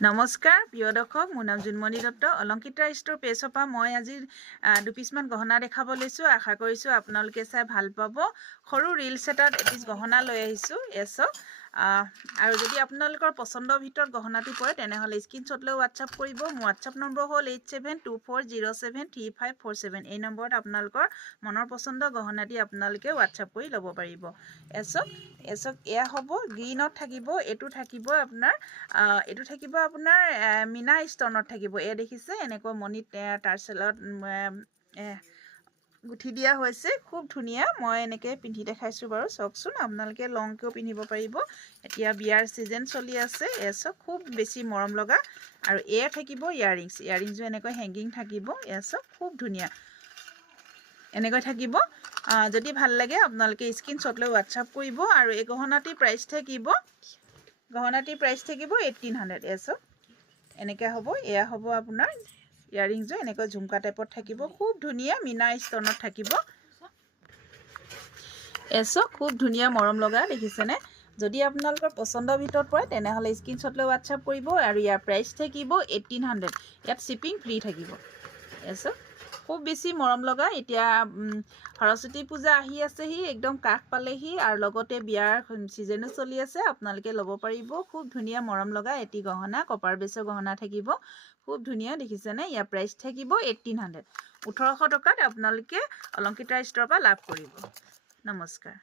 নমস্কাৰ প্ৰিয় দৰ্শক, মোৰ নাম জুনমণি দত্ত। অলংকিতা ষ্ট'ৰ পেজৰ পৰা মই আজি দুপিচমান গহনা দেখাব লৈছোঁ। আশা কৰিছোঁ আপোনালোকে চাই ভাল পাব। সৰু ৰিলছ এটাত এপিচ গহনা লৈ আহিছোঁ এছক। আৰু যদি আপোনালোকৰ পচন্দৰ ভিতৰত গহনাটো পৰে তেনেহ'লে স্ক্ৰীনশ্বট লৈ হোৱাটছআপ কৰিব। মোৰ হোৱাটছআপ নম্বৰ হ'ল 8724073547। এই নম্বৰত আপোনালোকৰ মনৰ পচন্দৰ গহনাটি আপোনালোকে হোৱাটছআপ কৰি ল'ব পাৰিব। এছক এয়া হ'ব গ্ৰীণত থাকিব, এইটো থাকিব আপোনাৰ মীনা ষ্টনত থাকিব। এয়া দেখিছে এনেকৈ মণিত টাৰ্চেলত গুঠি দিয়া হৈছে, খুব ধুনীয়া। মই এনেকৈ পিন্ধি দেখাইছোঁ বাৰু, চাওকচোন। আপোনালোকে লংকেও পিন্ধিব পাৰিব। এতিয়া বিয়াৰ ছিজন চলি আছে। এছক খুব বেছি মৰম লগা। আৰু এয়া থাকিব ইয়াৰিংছটো এনেকৈ হেংগিং থাকিব। এছক খুব ধুনীয়া এনেকৈ থাকিব। যদি ভাল লাগে আপোনালোকে স্ক্ৰীনশ্বট লৈ হোৱাটছআপ কৰিব। আৰু এই গহনাটিৰ প্ৰাইচ থাকিব 1800। এছক এনেকৈ হ'ব। এয়া হ'ব আপোনাৰ ইয়াৰিংছটো এনেকৈ ঝুমকা টাইপত থাকিব, খুব ধুনীয়া মীনা ষ্টনত থাকিব। এছক খুব ধুনীয়া মৰম লগা, দেখিছেনে? যদি আপোনালোকৰ পচন্দৰ ভিতৰত পৰে তেনেহ'লে স্ক্ৰীনশ্বট লৈ হোৱাটছআপ কৰিব। আৰু ইয়াৰ প্ৰাইচ থাকিব 1800। ইয়াত শ্বিপিং ফ্ৰী থাকিব। এছক খুব বেছি মৰম লগা। এতিয়া সৰস্বতী পূজা আহি আছেহি, একদম কাষ পালেহি, আৰু লগতে বিয়াৰ ছিজনো চলি আছে। আপোনালোকে ল'ব পাৰিব। খুব ধুনীয়া মৰম লগা এটি গহনা, কপাৰ বেছৰ গহনা থাকিব, খুব ধুনীয়া, দেখিছেনে? ইয়াৰ প্ৰাইচ থাকিব 1800। 1800 টকাত আপোনালোকে অলংকিতা ষ্ট'ৰৰ পৰা লাভ কৰিব। নমস্কাৰ।